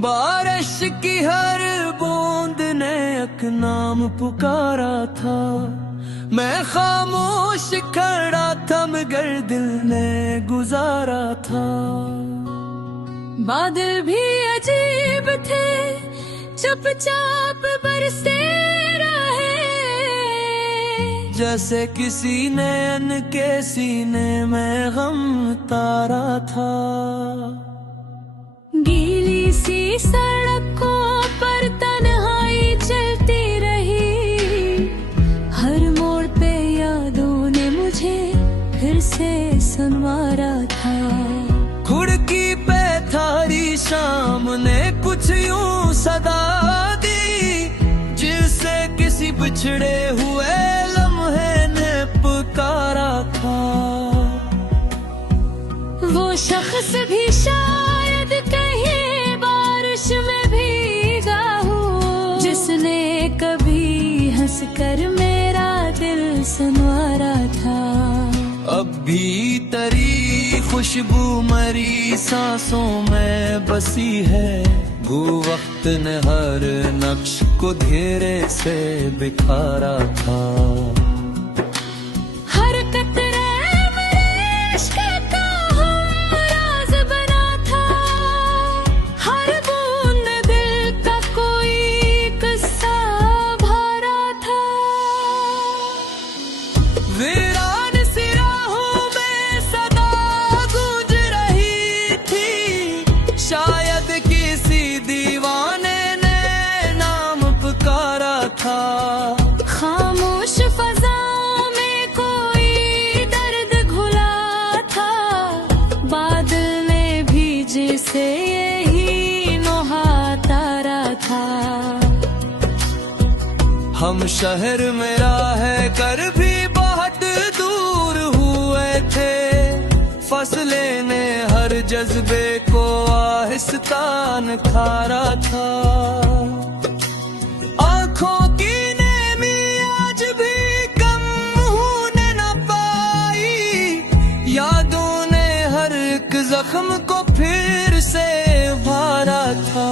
बारिश की हर बूंद ने एक नाम पुकारा था। मैं खामोश खड़ा था मगर दिल ने गुजारा था। बादल भी अजीब थे, चुपचाप बरसते रहे, जैसे किसी ने उनके सीने में गम तारा था। गीली सी सड़कों पर तन्हाई चलती रही, हर मोड़ पे यादों ने मुझे फिर से संवारा था। खिड़की पे थारी शाम ने कुछ यूं सदा दी, जिससे किसी बिछड़े हुए लम्हे ने पुकारा था। वो शख्स भी शायद कहीं बारिश में भीगा हो, जिसने कभी हंसकर मेरा दिल संवारा था। अब भी तेरी खुशबू मरी सांसों में बसी है, वो वक्त ने हर नक्श को घेरे से बिखारा था। हर कतरे मेरे इश्क का राज बना था, हर बूंद दिल का कोई किस्सा भरा था। वीरान सी राहों में सदा गूंज रही थी, शायद किसी दीवाने ने नाम पुकारा था। खामोश फजाओं में कोई दर्द घुला था, बादल ने भीजे से यही नोहा तारा था। हम शहर में राह कर भी बहुत दूर हुए थे, फसलें ने हर जज्बे को आहिस्तान खारा था। आंखों की नेमी आज भी कम होने न पाई, यादों ने हर एक जख्म को फिर से उभारा था।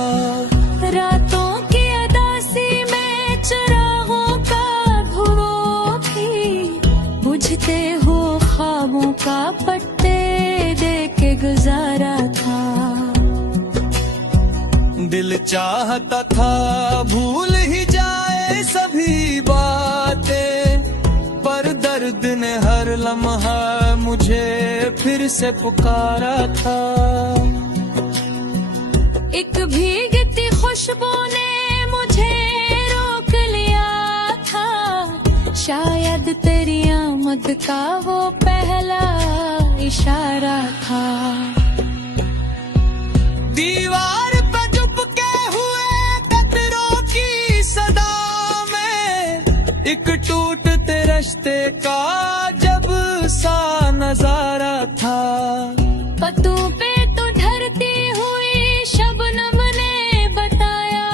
रातों की अदासी में चिरागों का धुआं भी, बुझते हो ख्वाबों का पट्टे दे के गुजारा था। दिल चाहता था भूल ही जाए सभी बातें, पर दर्द ने हर लम्हा मुझे फिर से पुकारा था। एक भीगती खुशबू ने मुझे रोक लिया था, शायद तेरी आमद का वो पहला इशारा था। दीवार पे चुपके हुए कतरों की सदा में, एक टूटते रिश्ते का जब सा नजारा था। पत्तों पे तो ढलती हुई शबनम ने बताया,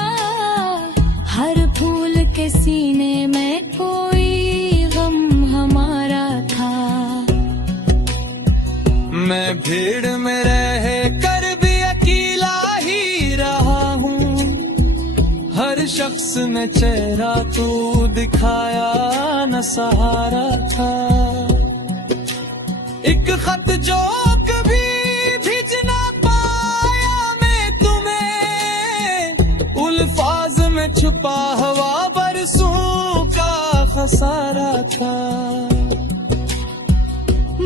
हर फूल के सीने में कोई गम हमारा था। मैं भीड़ में रह कर भी अकेला ही रहा हूँ, हर शख्स ने चेहरा तू दिखाया न सहारा था। एक खत जो कभी भेज ना पाया मैं तुम्हें, उल्फाज में छुपा हवा बरसों का खसारा था।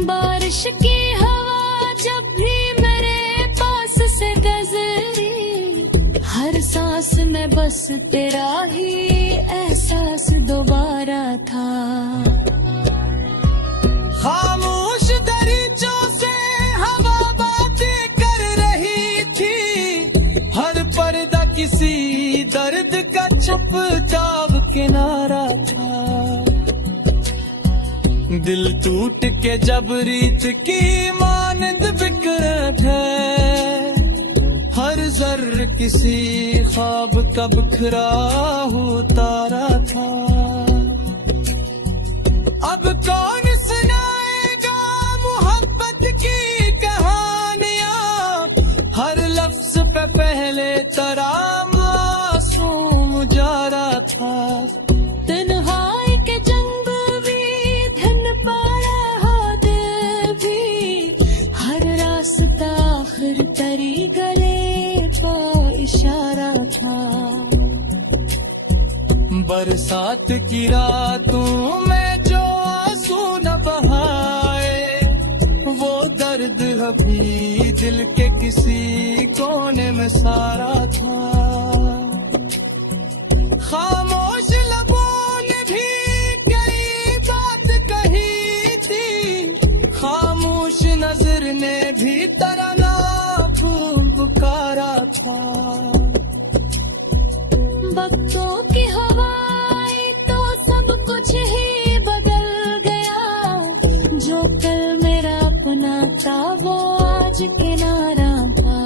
बारिश की हवा जब भी मेरे पास से गुजरी, हर सांस में बस तेरा ही एहसास दोबारा था। खामोश दरीचों से हवा बातें कर रही थी, हर पर्दा किसी दर्द का चुपचाप किनारा था। दिल टूट के जब रीत की मानंद बिखरे थे, हर जर्र किसी ख्वाब का बिखरा हुआ तारा था। अब कौन सुनाएगा मोहब्बत की कहानियां, हर लफ्ज पे पहले तरह मासूम जा रहा था। तन्हाई के जंग भी धन पाया हो दिल भी, हर रास्ता आखिर तेरी गले को इशारा था। बरसात की रातों में जो आंसू न बहाए, वो दर्द अभी दिल के किसी कोने में सारा था। खामोश लबों ने भी कई बात कही थी, खामोश नजर ने भी तराना पुकारा था। वक्तों की हवाएं तो सब कुछ ही बदल गया, जो कल मेरा अपना था वो आज किनारा था।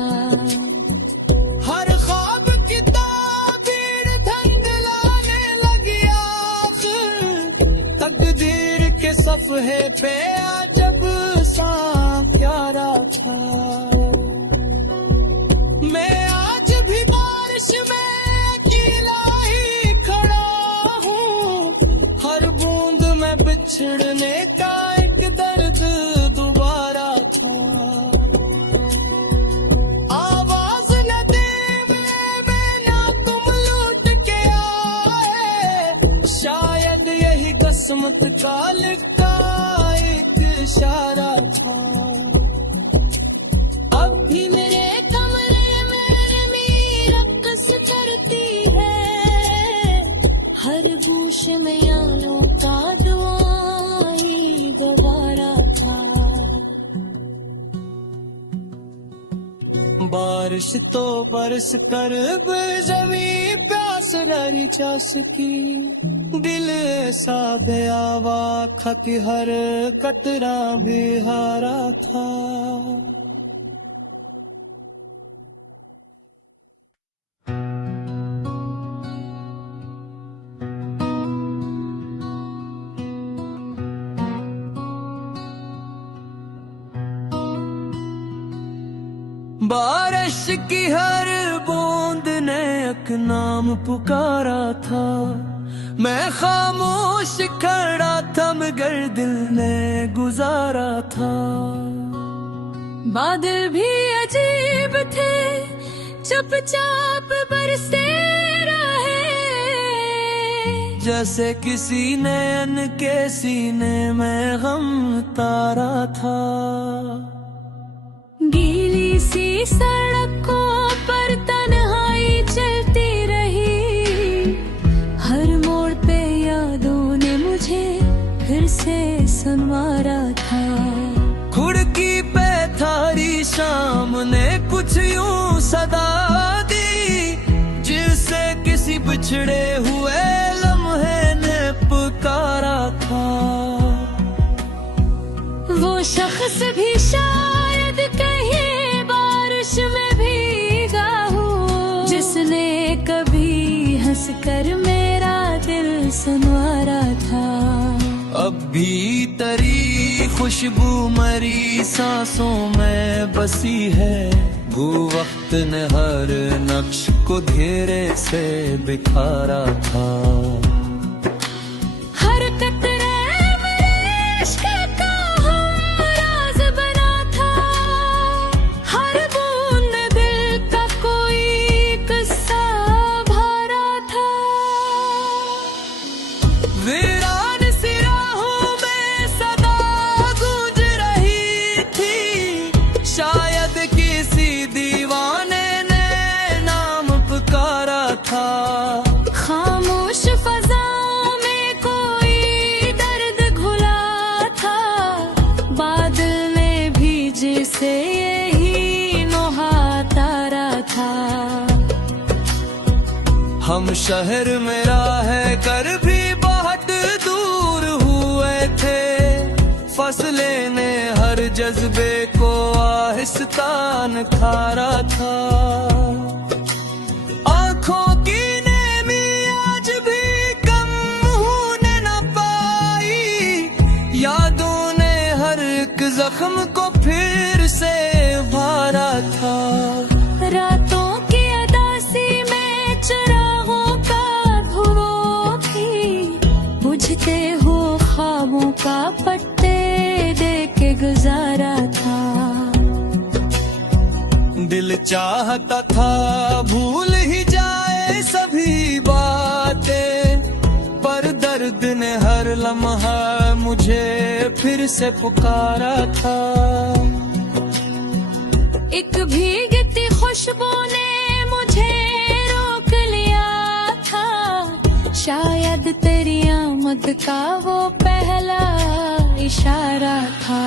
हर ख्वाब की ताबीर धंधलाने लगी आखिर, तकदीर के सफ़हे पे अजब सा प्यारा था। मैं आज भी बारिश में अकेला ही खड़ा हूँ, हर बूंद में बिछड़ने का एक दर्द दोबारा था। आवाज न दे मैं ना तुम लौट के आए, शायद यही किस्मत का लिखा एक इशारा था। अब भी मेरे कमरे में मेरा रक्स करती है, हर गूश में यारों का दुआ ही गवारा था। बारिश तो बरस कर जमी प्यास रही जा सकी, दिल ऐसा बेआवा था कि हर कतरा बेहारा था। बारिश की हर बूंद ने एक नाम पुकारा था। मैं खामोश खड़ा था मगर दिल ने गुजारा था। बादल भी अजीब थे, चुपचाप बरसते रहे, जैसे किसी ने उनके सीने में गम तारा था। गीली सी सड़कों पर तन्हाई चलती रही, हर मोड़ पे यादों ने मुझे फिर से संवारा था। खिड़की पे थारी शाम ने कुछ यूं सदा दी, जिससे किसी बिछड़े हुए लम्हे ने पुकारा था। वो शख्स भी शायद कहीं बारिश में भीगा हो, जिसने कभी हंसकर मेरा दिल संवारा था। अब भी तेरी खुशबू मरी सांसों में बसी है, वो वक्त ने हर नक्श को धीरे से बिखारा था। हर कतरे मेरे इश्क का राज बना था, हर बूंद दिल का कोई किस्सा भरा था। वीरान सी राहों में सदा गूंज रही थी, शायद किसी दीवाने ने नाम पुकारा था। खामोश फजाओं में कोई दर्द घुला था, बादल ने भी जिसे यही नोहा तारा था। हम शहर में राह कर भी बहुत दूर हुए थे, फसलें ने हर जज्बे को आहिस्ता निखारा था। आँखों की नेमी आज भी कम होने न पाई, यादों ने हर एक जख्म को फिर से भरा था। रातों की अदा चाहता था भूल ही जाए सभी बातें, पर दर्द ने हर लम्हा मुझे फिर से पुकारा था। एक भीगती खुशबू ने मुझे रोक लिया था, शायद तेरी आमद का वो पहला इशारा था।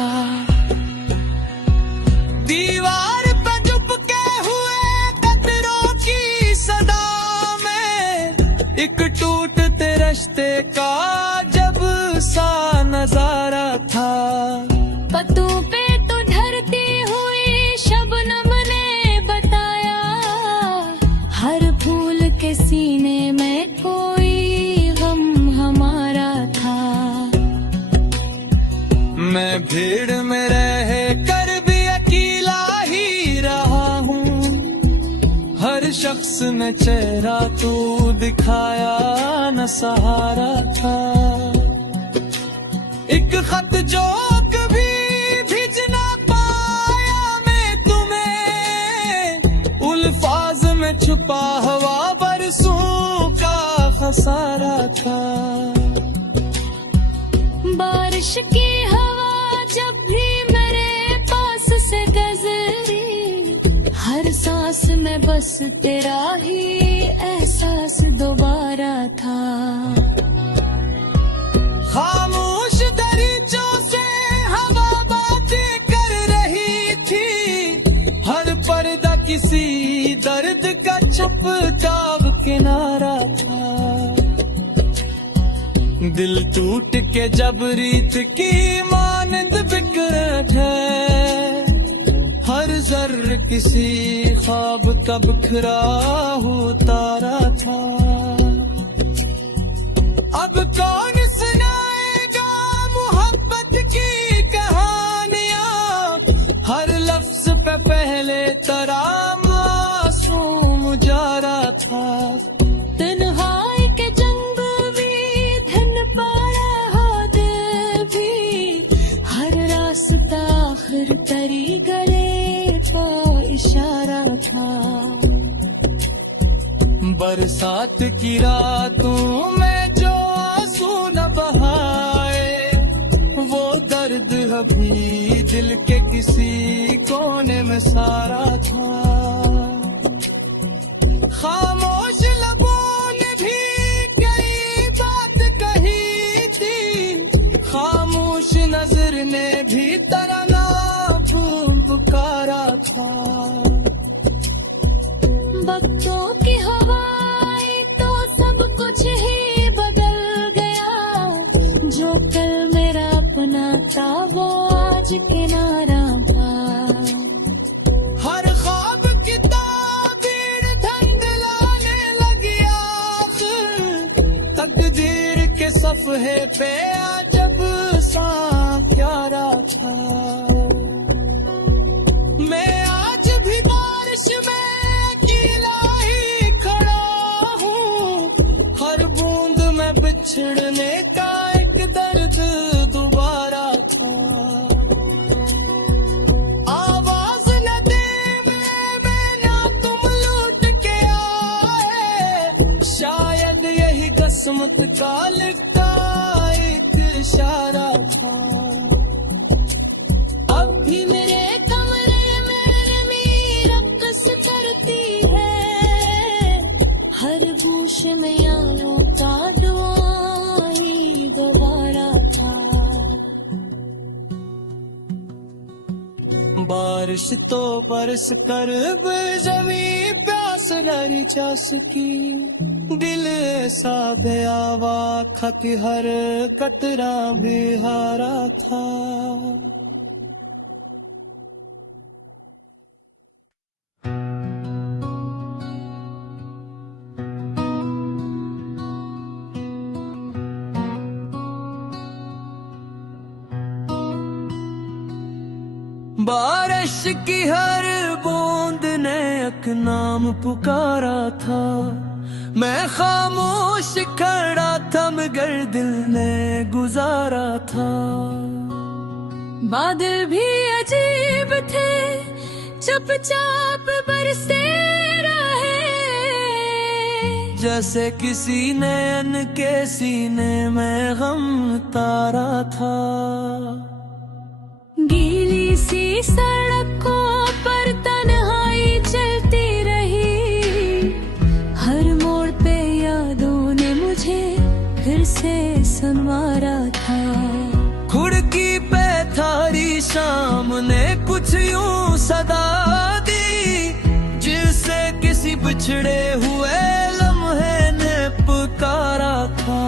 दीवार पे चुपके हुए कतरों की सदा में, एक टूटते रिश्ते का जब सा नजारा था। पत्तों पे तो ढरती हुई शबनम ने बताया, हर फूल के सीने में कोई गम हमारा था। मैं भीड़ में रह कर भी अकेला ही रहा हूँ, हर शख्स ने चेहरा तू दिखाया न सहारा था। एक खत जो कभी भेज ना पाया मैं तुम्हें, उल्फाज में छुपा हवा बरसों का खसारा था। बारिश की हवा जब भी मेरे पास से गुजरी, हर सांस में बस तेरा ही एहसास दोबारा था। खामोश दरीचों से हवा बातें कर रही थी, हर पर्दा किसी दर्द का चुपचाप किनारा था। दिल टूट के जब रीत की मानंद बिखरे थे, हर जर्र किसी ख्वाब का बिखरा हुआ तारा था। अब कौन सुनाएगा मोहब्बत की कहानियां, हर लफ्ज पे पहले तरह मासूम जारा था। तन्हाई के जंग भी धन पाया हो दिल भी, हर रास्ता आखिर तेरी गले का इशारा था। बरसात की रातों में जो आंसू न बहाए, वो दर्द अभी दिल के किसी कोने में सारा था। खामोश लबों ने भी कई बात कही थी, खामोश नजर ने भी तराना पुकारा था। वक्तों की हवाएं तो सब कुछ ही बदल गया, जो कल मेरा अपना था वो आज किनारा था। हर ख्वाब की ताबीर धंधलाने लगी आखिर, तकदीर के सफ़हे पे अजब सा प्यारा था। मैं आज भी बारिश में अकेला ही खड़ा हूँ, हर बूंद में बिछड़ने का एक दर्द दोबारा था। आवाज न दे मैं ना तुम लौट के आए, शायद यही किस्मत का लिखा एक इशारा था। अब भी मेरे कमरे में रमी रक्स करती है, हर गूश में यारों का दुआ ही गवारा था। बारिश तो बरस कर जमी प्यास रही जा सकी, दिल ऐसा बेआवा था कि हर कतरा भी हारा था। बारिश की हर बूंद ने एक नाम पुकारा था, मैं खामोश खड़ा था मगर दिल ने गुजारा था। बादल भी अजीब थे चुपचाप बरसते रहे, जैसे किसी नैन के सीने में गम तारा था। गीली सी सड़कों पर तन्हाई चलती रही, हर मोड़ पे यादों ने मुझे फिर से संवारा था। खिड़की पे थारी सामने कुछ यूं सदा दी, जिससे किसी बिछड़े हुए लम्हे ने पुकारा था।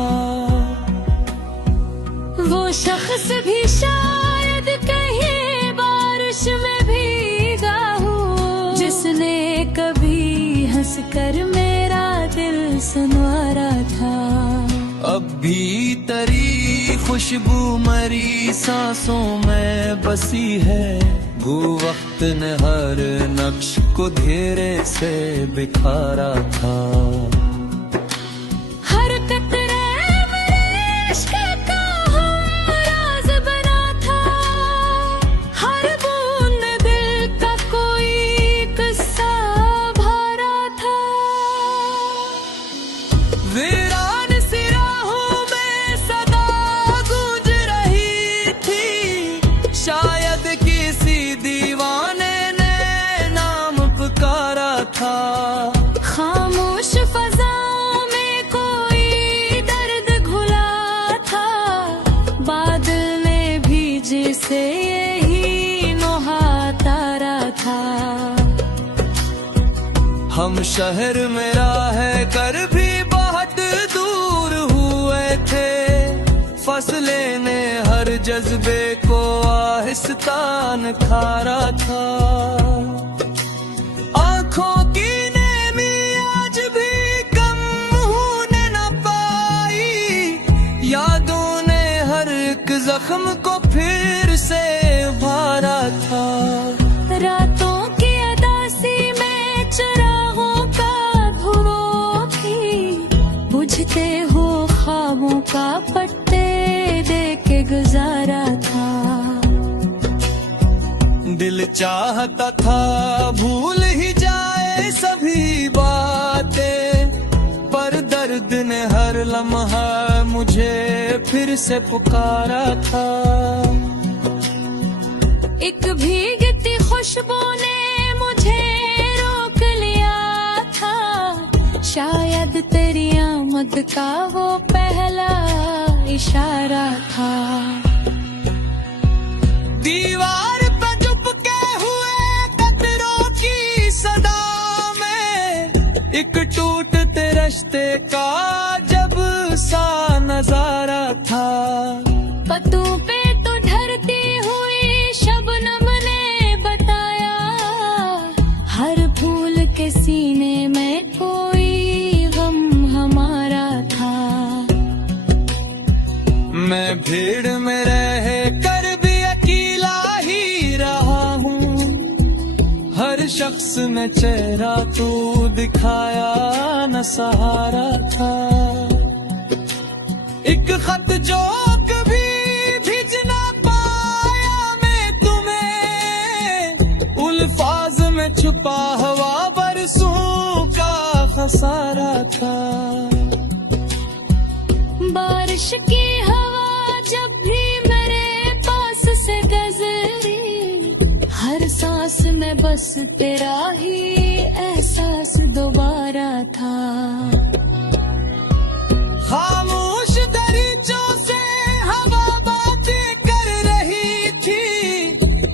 वो शख्स भी शायद कहीं बारिश में भीगा हो, जिसने कभी हंसकर मेरा दिल संवारा था। अब भी तेरी खुशबू मरी सांसों में बसी है, वो वक्त ने हर नक्श को धीरे से बिखारा था। हर कतरे मेरे इश्क का राज बना था, हर बूंद दिल का कोई किस्सा भरा था। वीरान सी राहों में सदा गूंज रही थी, शायद किसी दीवाने ने नाम पुकारा था। खामोश फजाओं में कोई दर्द घुला था, बादल ने भी जिसे यही नोहा तारा था। हम शहर में राह कर भी बहुत दूर हुए थे, फसलें ने हर जज्बे को आहिस्तान खारा था। आंखों की नेमी आज भी कम होने न पाई, यादों ने हर एक जख्म को फिर से भरा था। रातों की अदासी में चिरागों का धुआं भी, बुझते हो ख्वाबों का पट्टे दे के गुजारा था। दिल चाहता था भूल ही जाए सभी बातें, पर दर्द ने हर लम्हा मुझे फिर से पुकारा था। एक भीगती खुशबू ने मुझे रोक लिया था, शायद तेरी आमद का वो पहला इशारा था। दीवार पे चुपके हुए कतरों की सदा में, एक टूटते रिश्ते का जब सा नजारा था। पत्तों पे तो ढरती हुई शबनम ने बताया, हर फूल के सीने में कोई गम हमारा था। मैं भीड़ में रह कर भी अकेला ही रहा हूँ, हर शख्स ने चेहरा तू दिखाया न सहारा था। एक खत जो कभी भेज ना पाया मैं तुम्हें, उल्फाज में छुपा हवा बरसों का खसारा था। बारिश की हवा जब भी मेरे पास से गुजरी, हर सांस में बस तेरा ही एहसास दोबारा था। खामोश दरीचों से हवा बातें कर रही थी,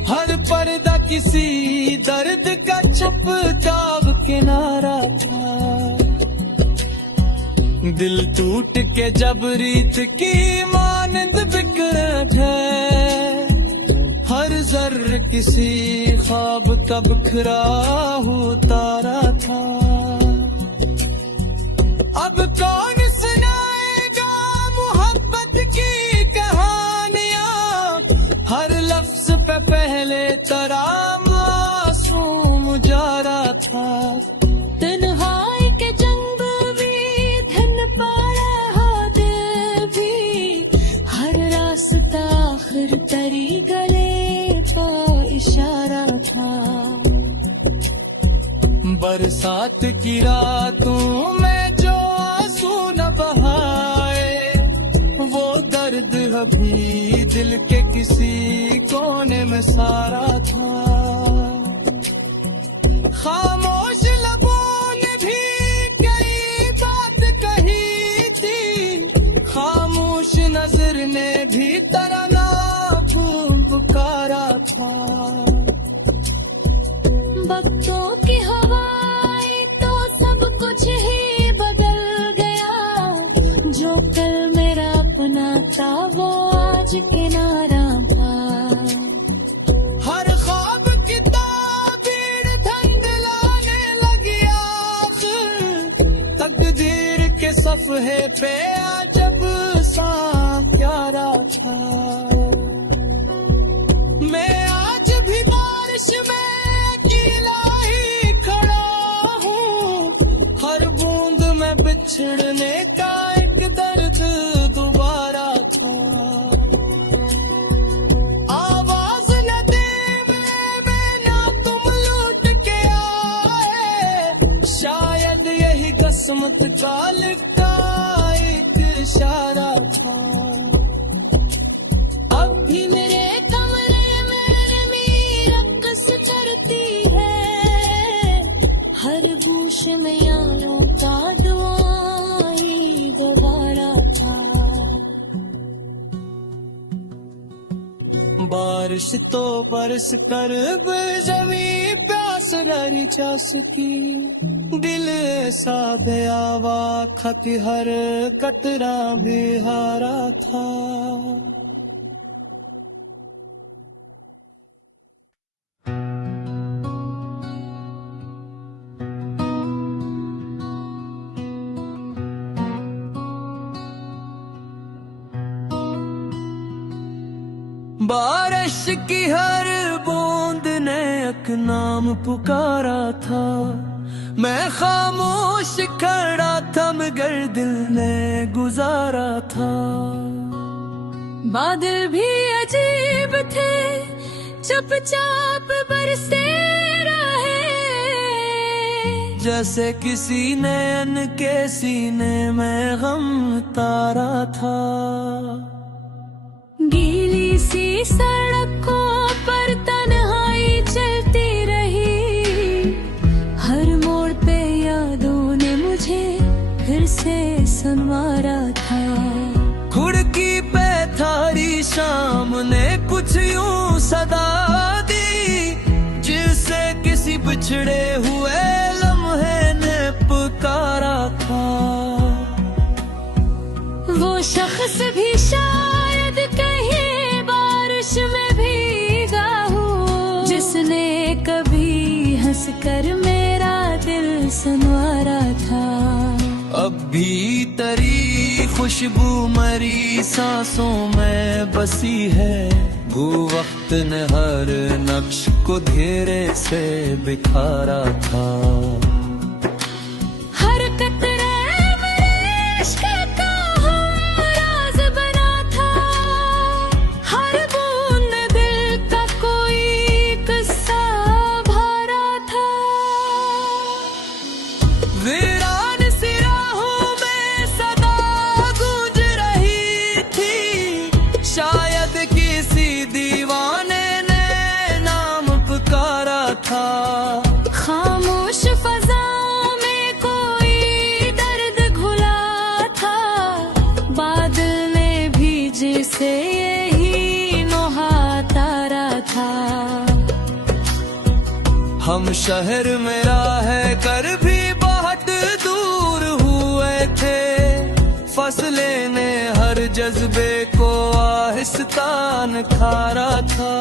हर पर्दा किसी दर्द का चुपचाप किनारा था। दिल टूट के जब रीत की मानंद बिखरा था, हर जर्र किसी ख्वाब का बिखरा हुआ तारा था। अब कौन सुनाएगा मोहब्बत की कहानियां, हर लफ्ज पे पहले तरह मासूम जारा था। तन्हाई के जंग भी धन पाड़ा हो दिल भी, हर रास्ता आखिर तेरी गले का इशारा था। बरसात की रातों में जो आंसू न बहाए, वो दर्द अभी दिल के किसी कोने में सारा था। खामोश लबों ने भी कई बात कही थी, खामोश नजर ने भी तराना पुकारा था। वक्तों की हवाएं तो सब कुछ ही बदल गया, जो कल मेरा अपना था वो आज किनारा था। हर ख्वाब की ताबीर धंधलाने लगी आखिर, तकदीर के सफ़हे पे अजब सा प्यारा था। मैं आज भी बारिश में अकेला ही खड़ा हूँ, हर बूंद में बिछड़ने का एक दर्द दोबारा था। आवाज न दे मैं ना तुम लौट के आए, शायद यही किस्मत का लिखा एक इशारा था। अब भी मेरे कमरे में रक्स करती है, हर गूश में यारों का दुआ ही दोबारा था। बारिश तो बरस कर जमी प्यास रही जासती, दिल ऐसा बेआवा था कि हर कतरा भी हारा था। बारिश की हर बूंद ने एक नाम पुकारा था। मैं खामोश खड़ा था मगर दिल ने गुजारा था। बादल भी अजीब थे, चुपचाप बरसे रहे, जैसे किसी ने इनके सीने में गम तारा था। गीली सी सड़कों पर तन्हाई चलती रही, हर मोड़ पे यादों ने मुझे फिर से संवारा था। खिड़की पे थारी शाम ने कुछ यूं सदा दी, जिसे किसी बिछड़े हुए लम्हे ने पुकारा था। वो शख्स भी शायद कहीं बारिश में भीगा हो, जिसने कभी हंसकर मेरा दिल संवारा था। अब भी तेरी खुशबू मरी सांसों में बसी है, वो वक्त ने हर नक्श को धीरे से बिखारा था। हर कतरे मेरे इश्क का राज बना था, हर बूंद दिल का कोई किस्सा भरा था। वीरान सी राहों में सदा गूंज रही थी, शायद किसी दीवाने ने नाम पुकारा था। खामोश फजाओं में कोई दर्द घुला था, बादल ने भी जिसे यही नुहारा था। हम शहर में राह कर भी बहुत दूर हुए थे, फसलें ने हर जज्बे को आहिस्ता निखारा था।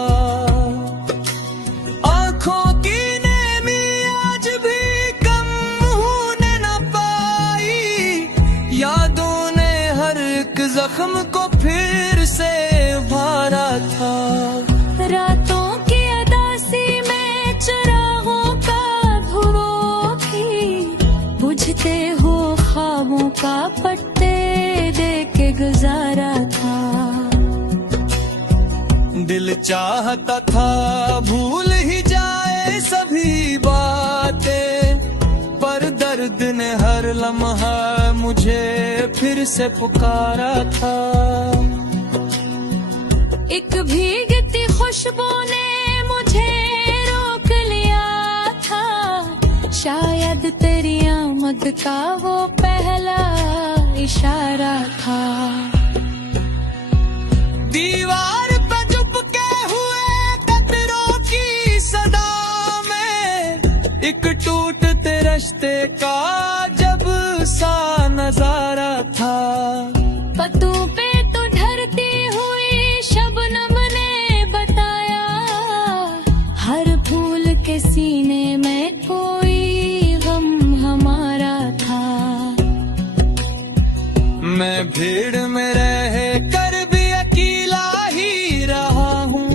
आंखों की नेमी आज भी कम होने न पाई, यादों ने हर एक जख्म को फिर से उभारा था। रातों की अदासी में चिरागों का धुआं भी, बुझते हो ख्वाबों का पट्टे दे के गुजारा था। दिल चाहता था भूल ही जाए सभी बातें, दर्द ने हर लम्हा मुझे फिर से पुकारा था। एक भीगती खुशबू ने मुझे रोक लिया था, शायद तेरी आमद का वो पहला इशारा था। दीवार पे चुपके हुए कतरों की सदा में एक टूटते रिश्ते का जब सा नजारा था। पत्तों पे तो ढरती हुई शबनम ने बताया, हर फूल के सीने में कोई गम हमारा था। मैं भीड़ में रह कर भी अकेला ही रहा हूँ,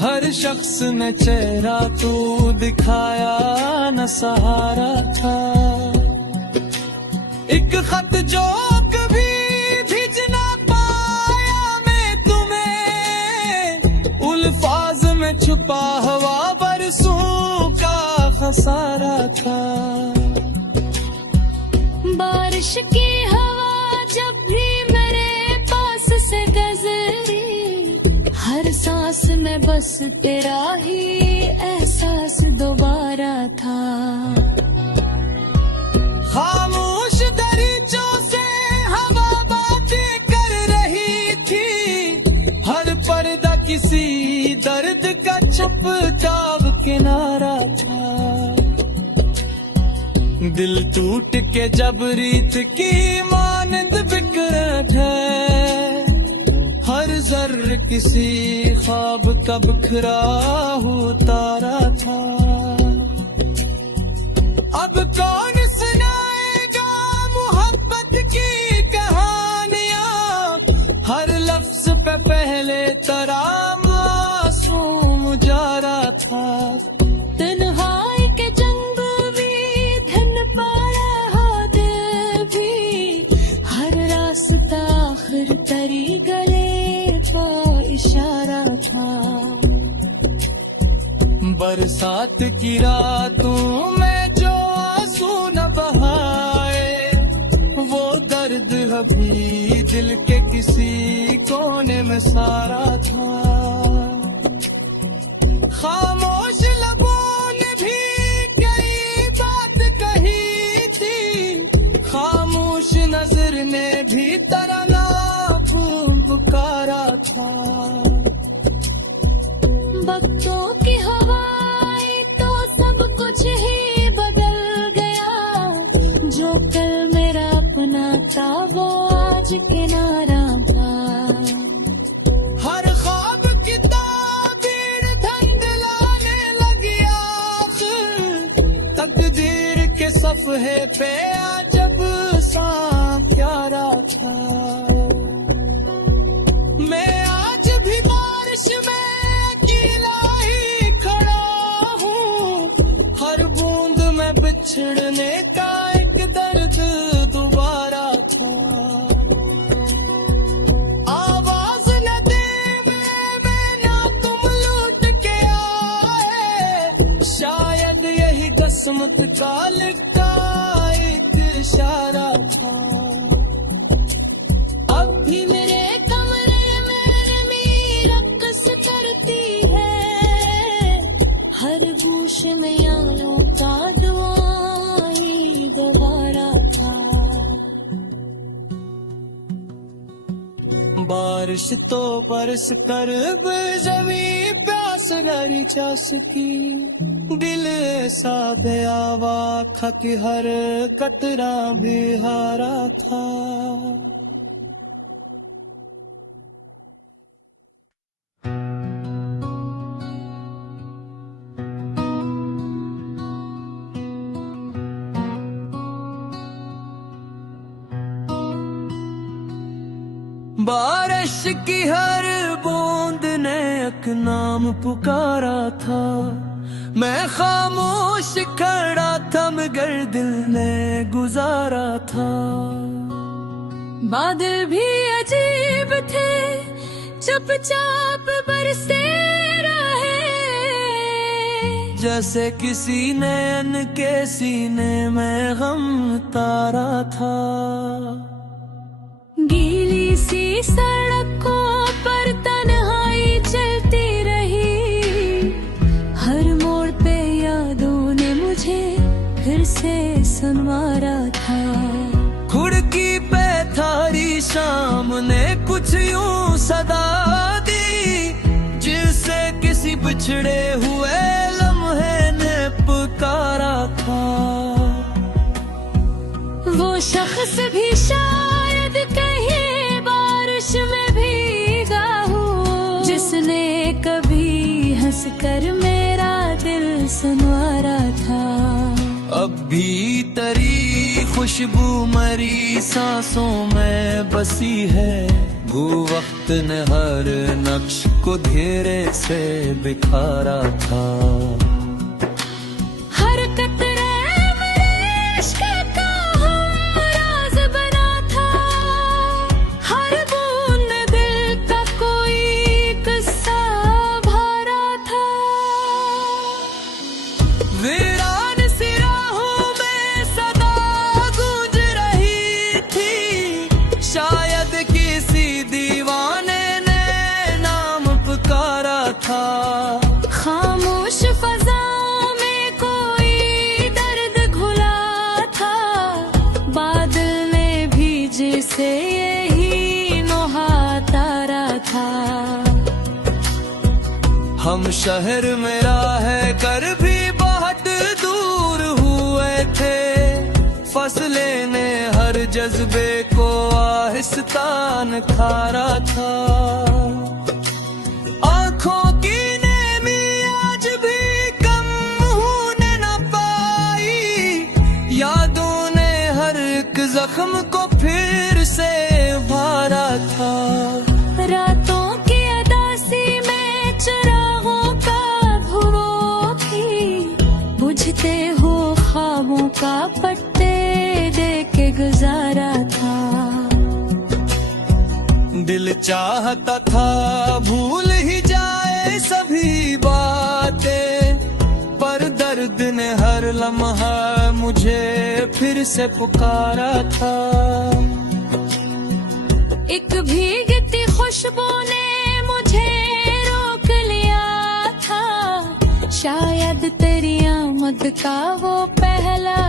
हर शख्स ने चेहरा तू दिखाया न सहारा था। एक खत जो कभी भेज ना पाया मैं तुम्हें, उल्फाज में छुपा हवा बरसों का खसारा था। बारिश की हवा जब भी मेरे पास से गुजरी, हर सांस में बस तेरा ही एहसास दोबारा था। खामोश दरीचों से हवा बातें कर रही थी, हर पर्दा किसी दर्द का चुपचाप किनारा था। दिल टूट के जब रीत की मानंद बिखरत है, हर जर्र किसी ख्वाब का बिखरा हुआ तारा था। अब कौन सुनाएगा मोहब्बत की कहानियां, हर लफ्ज पे पहले तरह मासूम जारा था। तन्हाई के जंग भी धन पाया हो दिल भी, हर रास्ता आखिर तेरी गले का इशारा था। बरसात की रातों में जो आंसू न बहाए, वो दर्द अभी दिल के किसी कोने में सारा था। खामोश लबों ने भी कई बात कही थी, खामोश नजर ने भी तराना पुकारा था। वक्तों की हवाएं तो सब कुछ ही बदल गया, जो कल मेरा अपना था वो आज किनारा था। हर ख्वाब की ताबीर धुंधलाने लगी आखिर, तकदीर के सफ़हे पे अजब सा प्यारा था। मैं आज भी बारिश में अकेला ही खड़ा हूँ, हर बूंद में बिछड़ने का एक दर्द दोबारा था। आवाज न दे मैं ना तुम लौट के आए, शायद यही किस्मत का लिखा एक इशारा था। अब भी मेरे कमरे में मेरी रक्स करती है, हर गूश में यारों का दुआ ही दोबारा था। बारिश तो बरस कर जमी प्यास गरी जा सकी, दिल सा बेआवा था कि हर कतरा भी हारा था। बारिश की हर बूंद ने एक नाम पुकारा था, मैं खामोश खड़ा था मगर दिल ने गुजारा था। बादल भी अजीब थे, चुपचाप बरसे रहे, जैसे किसी नैन के सीने में गम तारा था। गीली सी सड़कों पर तन्हाई चलती रही, हर मोड़ पे यादों ने मुझे फिर से सुनवारा था। खिड़की पे थारी सामने कुछ यूं सदा दी, जिससे किसी बिछड़े हुए लम्हे ने पुकारा था। वो शख्स भी शायद कहीं बारिश में भीगा हो, जिसने कभी हंसकर मेरा दिल सुनवारा था। अब भी तेरी खुशबू मरी सांसों में बसी है, वो वक्त ने हर नक्श को घेरे से बिखारा था। हर कतरे मेरे इश्क का राज बना था, हर बूंद दिल का कोई किस्सा भरा था। वीरान सी राहों में सदा गूंज रही थी, शायद किसी दीवाने ने नाम पुकारा था। खामोश फजाओं में कोई दर्द घुला था, बादल ने भी जिसे यही नोहा तारा था। हम शहर में राह कर भी बहुत दूर हुए थे, फसलें ने हर जज्बे को आहिस्तान खारा था। आंखों की नेमी आज भी कम होने न पाई, यादों ने हर एक जख्म को फिर से भरा था। रातों की अदासी में चिरागों का धुआं थी, बुझते हो ख्वाबों का पट्टे दे के गुजारा था। दिल चाहता था भूल ही जाए सभी बातें, पर दर्द ने हर लम्हा मुझे फिर से पुकारा था। एक भीगती खुशबू ने मुझे रोक लिया था, शायद तेरी आमद का वो पहला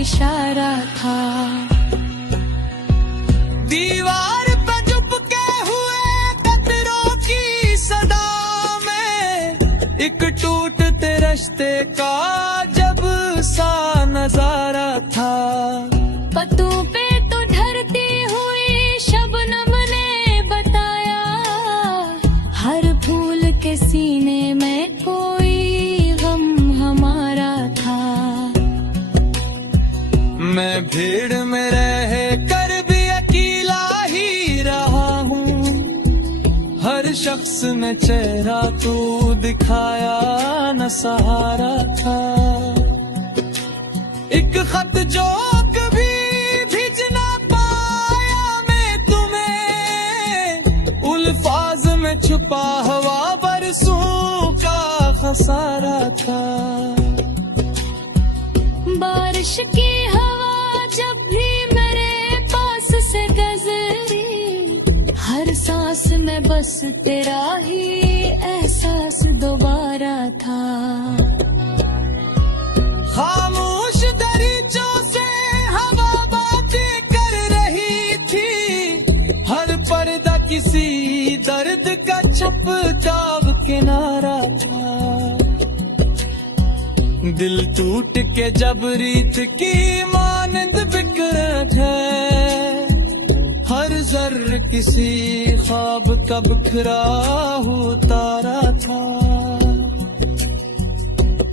इशारा था। दीवार पे चुपके हुए कतरों की सदा में, एक टूटते रिश्ते का जब सा नजारा था। पत्तों पे तो ढरती हुई शबनम ने बताया, हर फूल के सीने में कोई गम हमारा था। मैं भीड़ में रह कर भी अकेला ही रहा हूँ, हर शख्स ने चेहरा तू दिखाया न सहारा था। एक खत जो कभी भेज ना पाया मैं तुम्हें, उल्फाज में छुपा हवा बरसों का खसारा था। बारिश की हवा जब भी मेरे पास से गुजरी, हर सांस में बस तेरा ही एहसास दोबारा था। खामोश दरीचों से हवा बातें कर रही थी, हर पर्दा किसी दर्द का चुपचाप किनारा था। दिल टूट के जब रीत की मानंद बिखरा था, हर जर्र किसी ख्वाब का बिखरा हुआ तारा था।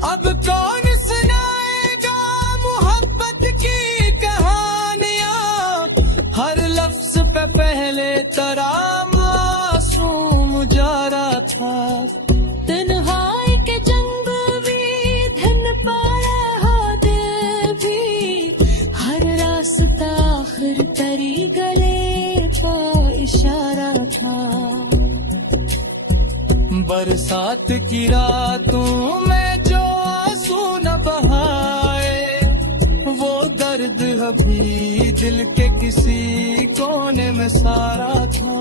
अब कौन सुनाएगा मोहब्बत की कहानियां, हर लफ्ज पे पहले तरह मासूम जारा था। तन्हाई के जंग भी धन पाया हो दिल भी, हर रास्ता आखिर तेरी गले का इशारा था। बरसात की रातों में जो आंसू न बहाए, वो दर्द अभी दिल के किसी कोने में सारा था।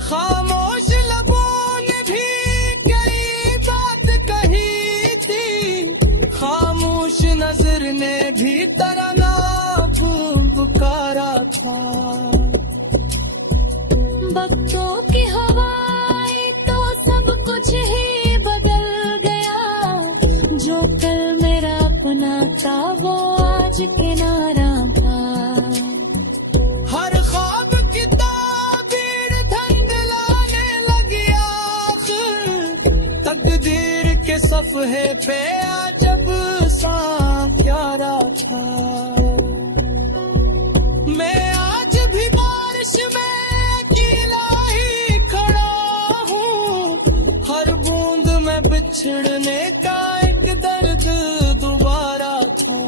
खामोश लबों ने भी कई बात कही थी, खामोश नजर ने भी तराना पुकारा था। वक्तों की हवाएं तो सब कुछ ही बदल गया, जो कल मेरा अपना था वो आज किनारा था। हर ख्वाब की ताबीर धंधलाने लगी आखिर, तकदीर के सफ़हे पे अजब सा प्यारा था। मैं आज भी बारिश में अकेला ही खड़ा हूँ, हर बूंद में बिछड़ने का एक दर्द दोबारा था।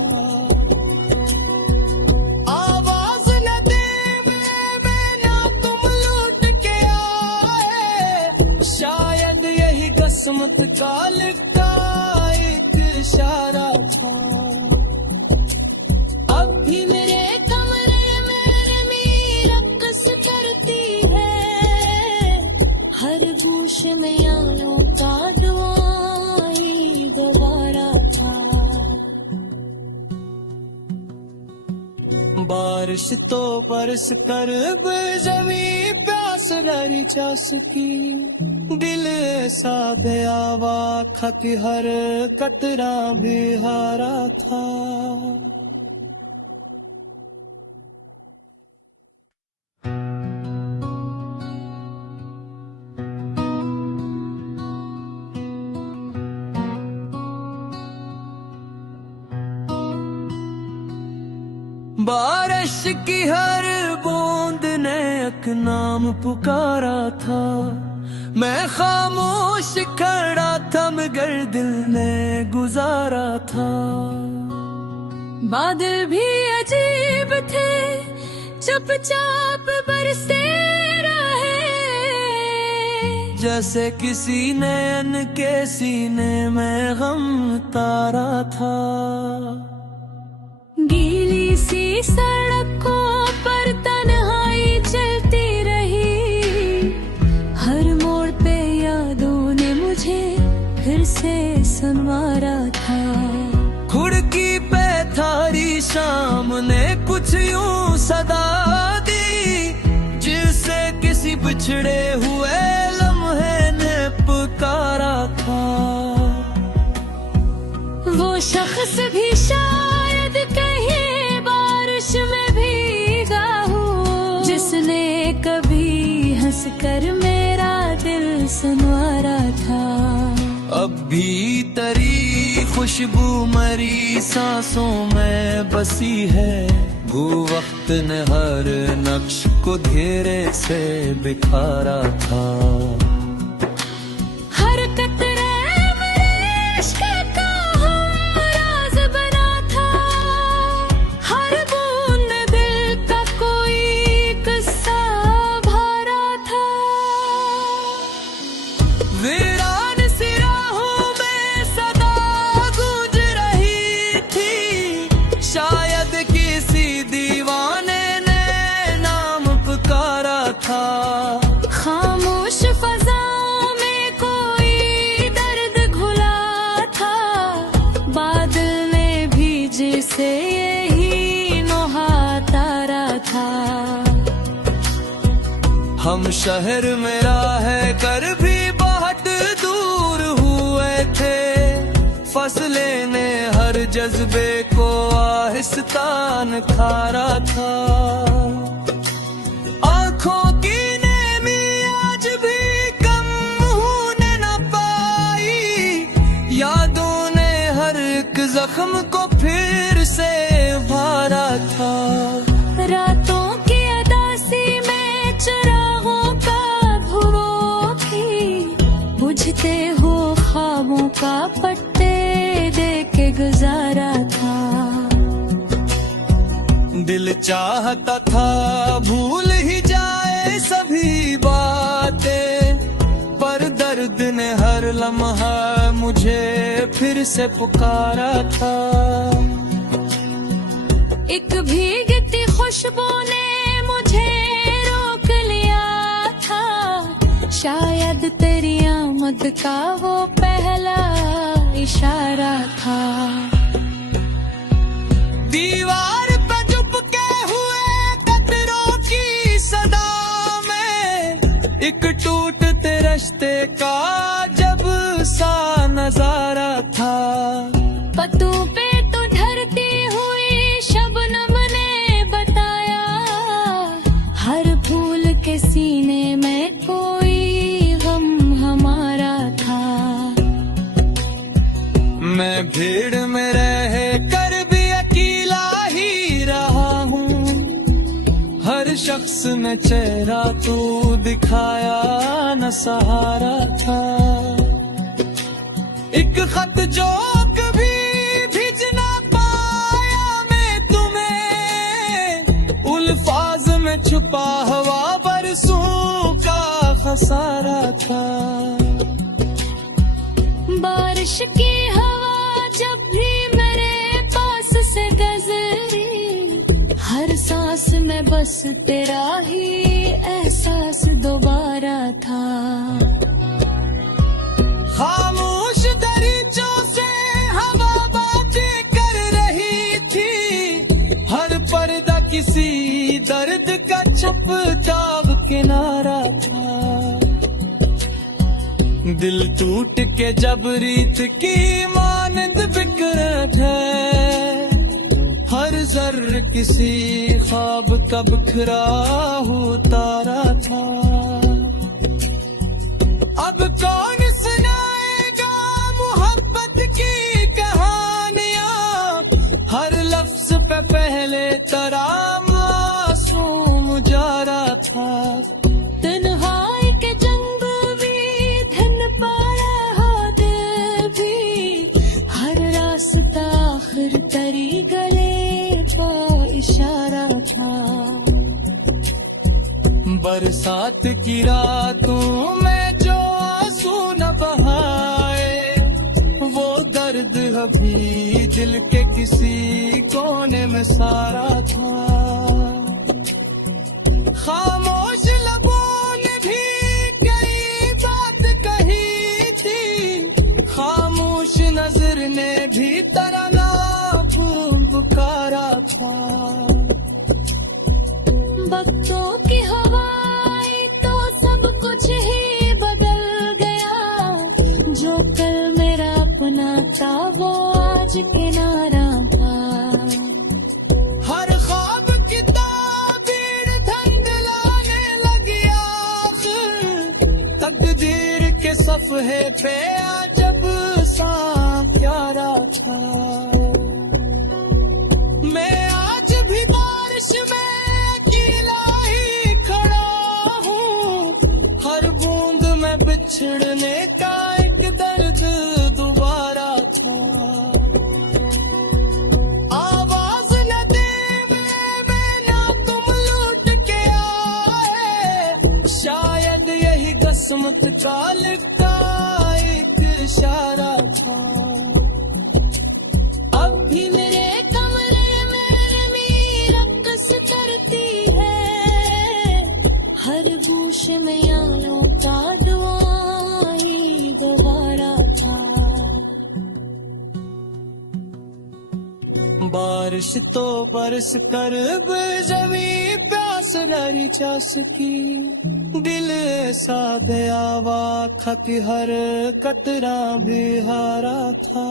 आवाज न दे मैं ना तुम लौट के आए, शायद यही किस्मत का लिखा एक इशारा था। अब भी मेरे कमरे में मीर रक्स करती है, हर गूश में यारों का दुआई दोबारा था। बारिश तो बरस कर जमी प्यास रही जा सकी, दिल ऐसा बेआवा था कि हर कतरा भी हारा था। बारिश की हर बूंद ने एक नाम पुकारा था। मैं खामोश खड़ा था मगर दिल ने गुजारा था। बादल भी अजीब थे, चुपचाप बरसते रहे, जैसे किसी ने के सीने में गम तारा था। गीली सी सड़कों पर तन्हाई चलती रही, हर मोड़ पे यादों ने मुझे फिर से संवारा था। खिड़की पे थारी शाम ने कुछ यूं सदा दी, जिसे किसी बिछड़े हुए लम्हे ने पुकारा था। वो शख्स भी शायद कहीं बारिश में भीगा हो, जिसने कभी हंसकर मेरा दिल संवारा था। अब भी तेरी खुशबू मरी सांसों में बसी है, वो वक्त ने हर नक्श को घेरे से बिखारा था। हर कतरे मेरे इश्क का राज बना था, हर बूंद दिल का कोई किस्सा भरा था। वीरान सी राहों में सदा गूंज रही थी, शायद किसी दीवाने ने नाम पुकारा था। खामोश फजाओं में कोई दर्द घुला था, बादल ने भी जिसे यही नोहा तारा था। हम शहर में राह कर भी बहुत दूर हुए थे, फसलें ने हर जज्बे को आहिस्तान खारा था। आंखों की नेमी आज भी कम होने न पाई, यादों ने हर एक जख्म को फिर से भारा था। रातों की अदासी में चिरागों का भुरो भी, बुझते हो ख्वाबों का पट्टे दे के गुजारा था। दिल चाहता था भूल ही जाए सभी बातें, पर दर्द ने हर लम्हा मुझे फिर से पुकारा था। एक भीगती खुशबू ने मुझे रोक लिया था, शायद तेरी आमद का वो पहला इशारा था। दीवार पे चुपके हुए कतरों की सदा में एक टूटते रिश्ते का जब सा नजारा था। पत्तों पे तो ढलती हुई शबनम ने बताया, हर फूल के सीने में कोई गम हमारा था। मैं भीड़ में रह कर भी अकेला ही रहा हूँ, हर शख्स ने चेहरा तू दिखाया न सहारा था। एक खत जो कभी भेज ना पाया मैं तुम्हें, उल्फाज में छुपा हवा बरसों का खसारा था। बारिश की हवा जब भी मेरे पास से गुजरी, हर सांस में बस तेरा ही एहसास दोबारा था। खामोश दरीचों से हवा बातें कर रही थी, हर पर्दा किसी दर्द का चुपचाप किनारा था। दिल टूट के जब रीत की मानंद बिखरा था, हर जर्र किसी ख्वाब का बिखरा हुआ तारा था। अब कौन सुनाएगा मोहब्बत की कहानियां, हर लफ्ज पे पहले तराम मासूम जारा था। तन्हाई के जंग भी धन पाया हो दिल भी, हर रास्ता आखिर तेरी गले का इशारा था। बरसात की रातों में जो आंसू न बहाए, वो दर्द अभी दिल के किसी कोने में सारा था। खामोश लबों ने भी कई बात कही थी, खामोश नजर ने भी तराना पुकारा था। वक्तों की हवाएं तो सब कुछ ही बदल गया, जो कल मेरा अपना था वो आज किनारा था। हर ख्वाब की ताबीर धंधलाने लगी आखिर, तकदीर के सफ़हे पे जब सा प्यारा था। मैं आज भी बारिश में अकेला ही खड़ा हूँ, हर बूंद में बिछड़ने का एक दर्द दोबारा था। आवाज न दे मैं ना तुम लौट के आए, शायद यही किस्मत का लिखता एक इशारा था। अब भी मेरे कमरे में रमी रक्स करती है, हर गूश में यारों का दुआ ही गवारा था। बारिश तो बरस कर जमी प्यास रही चास की, दिल ऐसा दयावा था कि हर कतरा भी हारा था।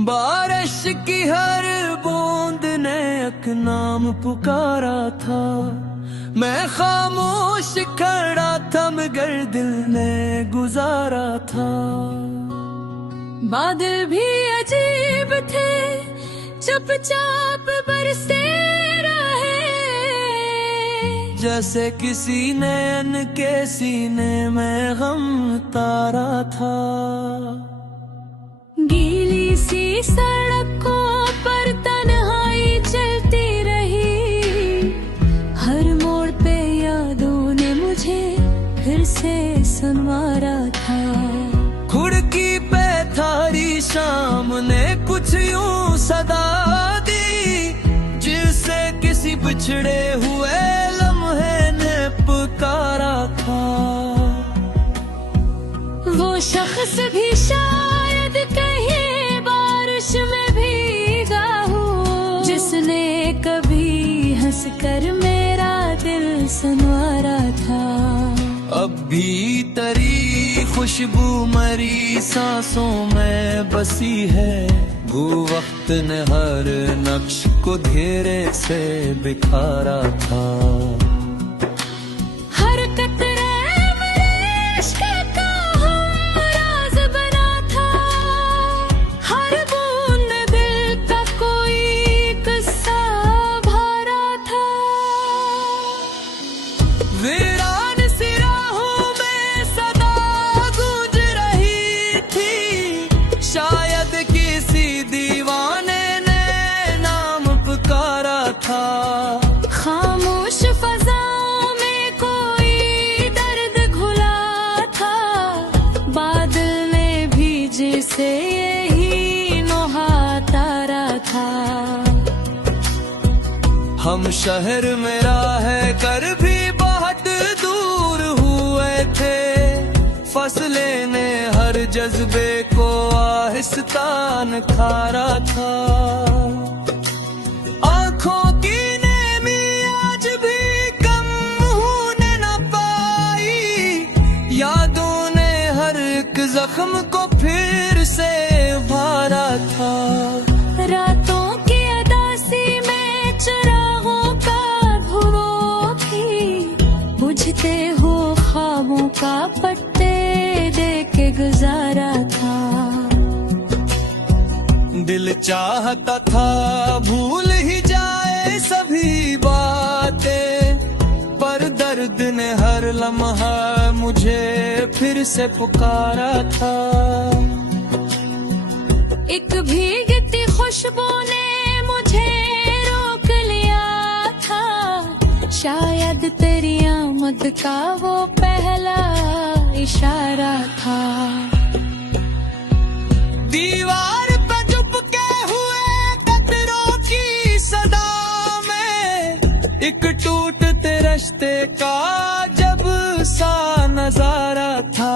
बारिश की हर बूंद ने एक नाम पुकारा था, मैं खामोश खड़ा था मगर दिल ने गुजारा था। बादल भी अजीब थे, चुपचाप बरसते रहे, जैसे किसी नैन के सीने में गम तारा था। गीली सी सड़कों पर तन्हाई चलती रही, हर मोड़ पे यादों ने मुझे फिर से संवारा था। खिड़की पे थारी शाम ने कुछ यूं सदा दी, जिसे किसी बिछड़े हुए लम्हे ने पुकारा था। वो शख्स भी शायद कहीं बारिश में भीगा हो, जिसने कभी हंसकर मेरा दिल संवारा था। अब भी तेरी खुशबू मरी सांसों में बसी है, वो वक्त ने हर नक्श को घेरे से बिखारा था। हर कतरे मेरे इश्क का राज बना था, हर बूंद दिल का कोई किस्सा भरा था। वीरान सी राहों में सदा गूंज रही थी, शायद किसी दीवाने ने नाम पुकारा था। खामोश फजाओं में कोई दर्द घुला था, बादल ने भी जिसे यही नोहा तारा था। हम शहर में राह कर भी बहुत दूर हुए थे, फसलें ने हर जज्बे को आहिस्ता निखारा था। आंखों की नेमी आज भी कम होने न पाई, यादों ने हर एक जख्म को फिर से उभारा था। रातों की अदासी में चिरागों का धुआं भी, बुझते हो ख्वाबों का पट्टे दे के गुजारा था। दिल चाहता था भूल ही जाए सभी बातें, पर दर्द ने हर लम्हा मुझे फिर से पुकारा था। एक भीगती खुशबू ने मुझे रोक लिया था, शायद तेरी आमद का वो पहला इशारा था। दीवार पे चुपके हुए कतरों की सदा में, एक टूटते रिश्ते का जब सा नजारा था।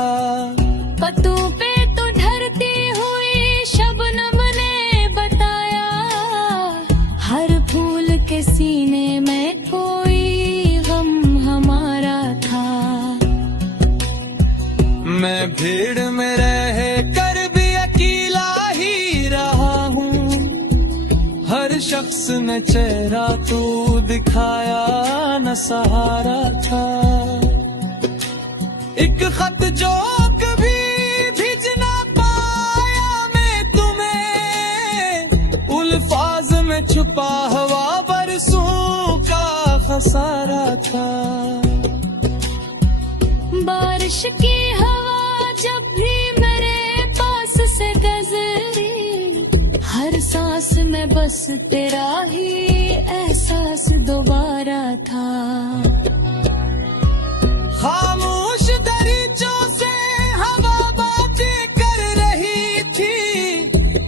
पत्तों पे तो ढरती हुई शबनम ने बताया, हर फूल के सीने में कोई गम हमारा था। मैं भीड़ में रह कर भी अकेला ही रहा हूँ, हर शख्स ने चेहरा तू दिखाया न सहारा था। एक खत जो कभी भेज ना पाया मैं तुम्हें, उल्फाज में छुपा हवा बरसों का खसारा था। बारिश की हवा जब भी मेरे पास से गुजरी, हर सांस में बस तेरा ही एहसास दोबारा था। खामोश दरीचों से हवा बातें कर रही थी,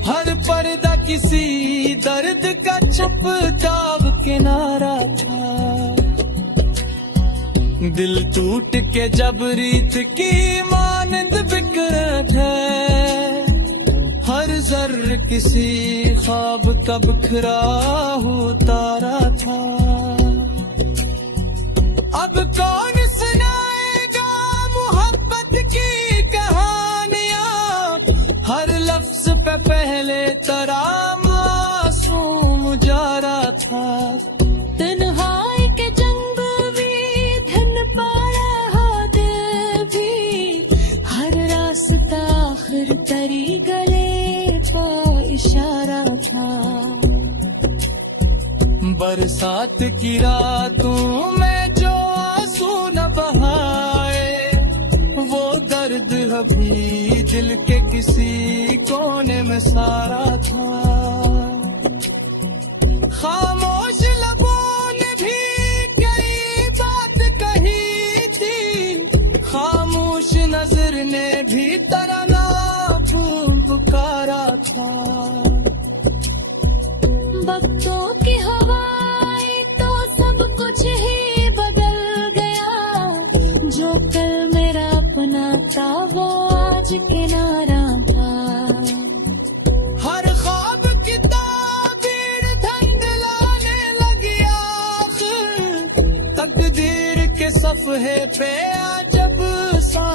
हर पर्दा किसी दर्द का चुपचाप किनारा था। दिल टूट के जब रीत की मानंद बिखरा है, हर जर्र किसी ख्वाब का बिखरा हुआ तारा था। अब कौन सुनाएगा मोहब्बत की कहानियां, हर लफ्ज पे पहले तराम मासूम जारा था। तन्हाई के जंग भी धन पाया दिल भी, हर रास्ता आखिर तेरी गले का इशारा था। बरसात की रातों में जो बहाए, वो दर्द अभी दिल के किसी कोने में सारा था। खामोश लबों ने भी कई बात कही थी, खामोश नजर ने भी तराना पुकारा था। वक्तों की हवाएं तो सब कुछ ही बदल गया, जो कल मेरा अपना था वो आज किनारा था। हर ख्वाब की ताबीर धंधलाने लगी आखिर, तकदीर के सफ़हे पे अजब सा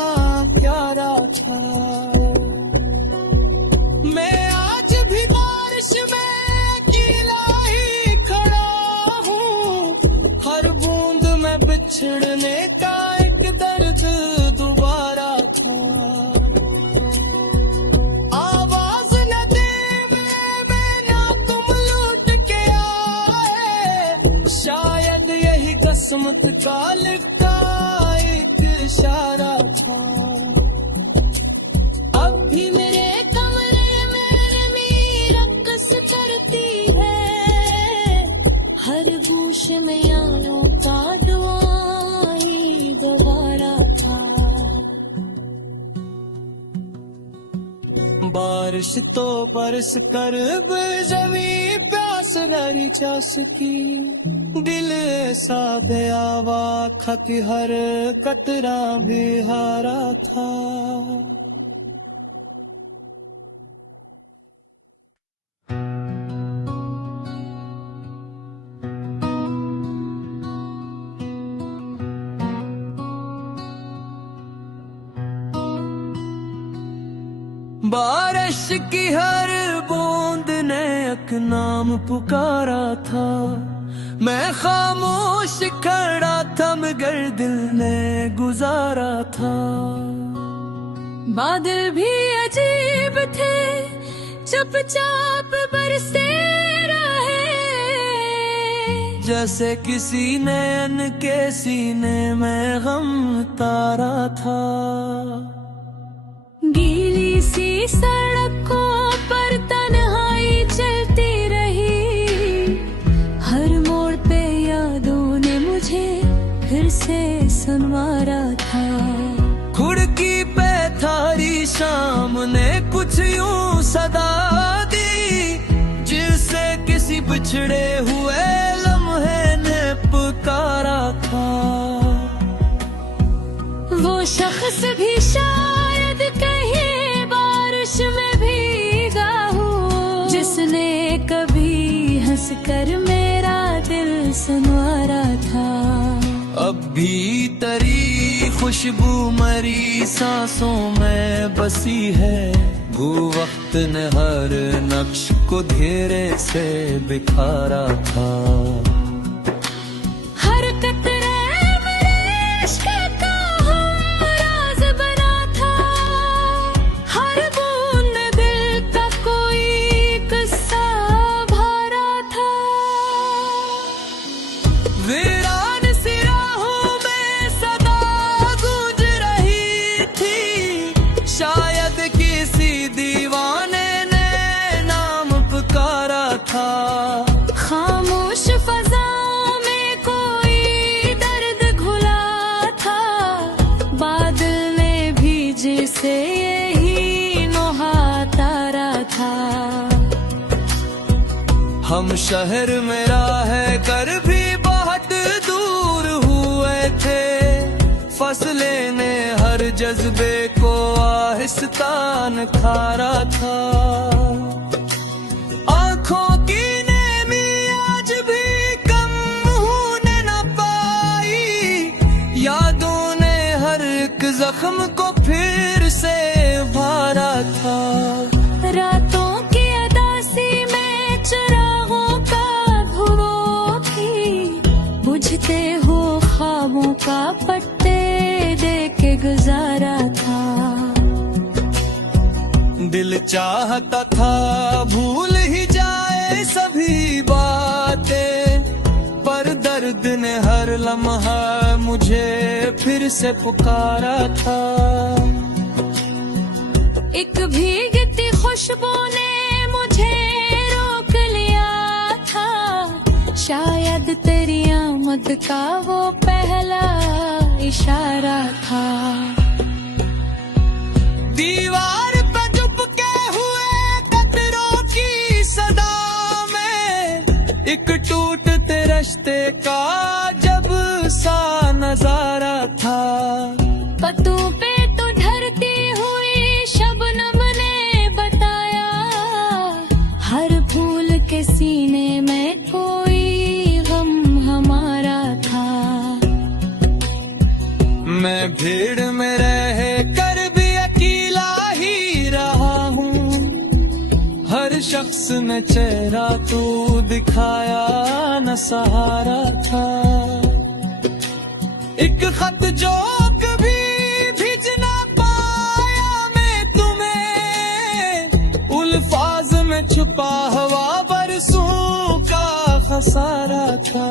प्यारा था। मैं आज भी बारिश में अकेला ही खड़ा हूँ, हर बूंद में बिछड़ने का एक दर्द दोबारा था। आवाज न दे मैं ना तुम लौट के आए, शायद यही किस्मत का लिखा एक इशारा था। अब भी मेरे कमरे में नमी रक्स करती है, हर गूश में यारों का दुआ ही गवारा था। बारिश तो बरस कर जमी प्यास नहीं जा सकी, दिल ऐसा बेआवा था कि हर कतरा भी हारा था। बारिश की हर बूंद ने एक नाम पुकारा था, मैं खामोश खड़ा था मगर दिल ने गुजारा था। बादल भी अजीब थे, चुपचाप बरसते रहे, जैसे किसी ने इनके सीने में गम तारा था। गीली सी सड़कों पर तन्हाई चलती रही, हर मोड़ पे यादों ने मुझे फिर से सुनवारा था। खिड़की पे थारी शाम ने कुछ यूं सदा दी, जिसे किसी बिछड़े हुए लम्हे ने पुकारा था। वो शख्स भी शायद कहीं बारिश में भीगा हो, जिसने कभी हंसकर मेरा दिल संवारा था। अब भी तेरी खुशबू मरी सांसों में बसी है, वो वक्त ने हर नक्श को घेरे से बिखारा था। हर कतरे मेरे इश्क का राज बना था, हर बूंद दिल का कोई किस्सा भरा था। वीरान सी राहों में सदा गूंज रही थी, शायद किसी दीवाने ने नाम पुकारा था। खामोश फजाओं में कोई दर्द घुला था, बादल ने भीजे से यही नोहा तारा था। हम शहर में राह कर भी बहुत दूर हुए थे, फसलें ने हर जज्बे को आहिस्तान खारा था। आंखों की नेमी आज भी कम होने न पाई, यादों ने हर एक जख्म को फिर से भरा था। रातों की अदासी में चिरागों का धुआं भी, बुझते हो ख्वाबों का पट्टे दे के गुजारा था। दिल चाहता था भूल ही जाए सभी बातें, पर दर्द दर्द ने हर लम्हा मुझे फिर से पुकारा था। एक भीगती खुशबू ने मुझे रोक लिया था, शायद तेरी आमद का वो पहला इशारा था। दीवार पे चुपके हुए कतरों की सदा में एक टूटते रिश्ते का जब सा नजारा था। पत्तों पे तो ढरती हुई शबनम ने बताया, हर फूल के सीने में कोई गम हमारा था। मैं भीड़ में रह कर भी अकेला ही रहा हूँ, हर शख्स ने चेहरा तू दिखाया न सहारा था। एक खत जो कभी भेज ना पाया मैं तुम्हें, उल्फाज में छुपा हुआ बरसों का खसारा था।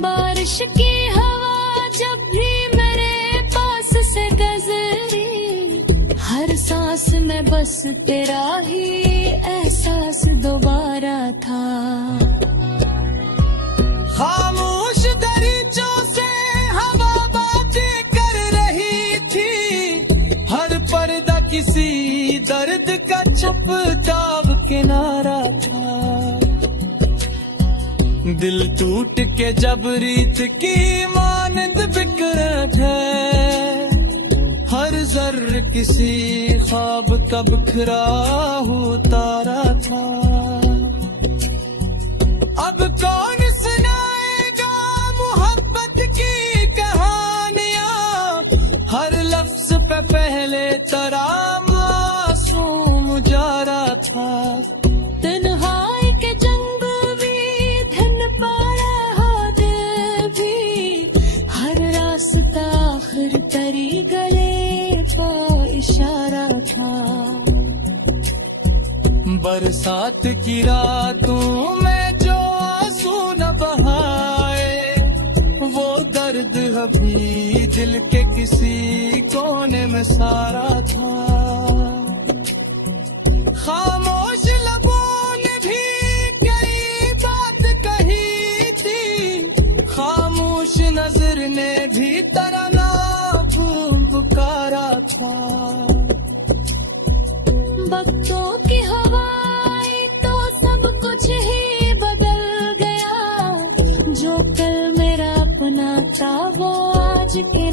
बारिश की हवा जब भी मेरे पास से गुजरी, हर सांस में बस तेरा ही एहसास दोबारा था। खामोश दरीचों से हवा बातें कर रही थी, हर पर्दा किसी दर्द का चुपचाप किनारा था। दिल टूट के जब रीत की मानंद बिखरा है, हर जर्र किसी ख्वाब का बिखरा हुआ तारा था। अब कौन सुनाएगा मोहब्बत की कहानियां, हर लफ्ज पे पहले तरह मासूम जारा था। तन्हाई के जंग भी धन पारा हो दिल भी, हर रास्ता आखिर तेरी गले का इशारा था। बरसात की रातों में जो आंसू न बहाए, वो दर्द अभी दिल के किसी कोने में सारा था। खामोश लबों ने भी कई बात कही थी, खामोश नजर ने भी तराना पुकारा था। वक्तों की हवाएं तो सब कुछ ही बदल गया, जो कल मेरा अपना था वो आज के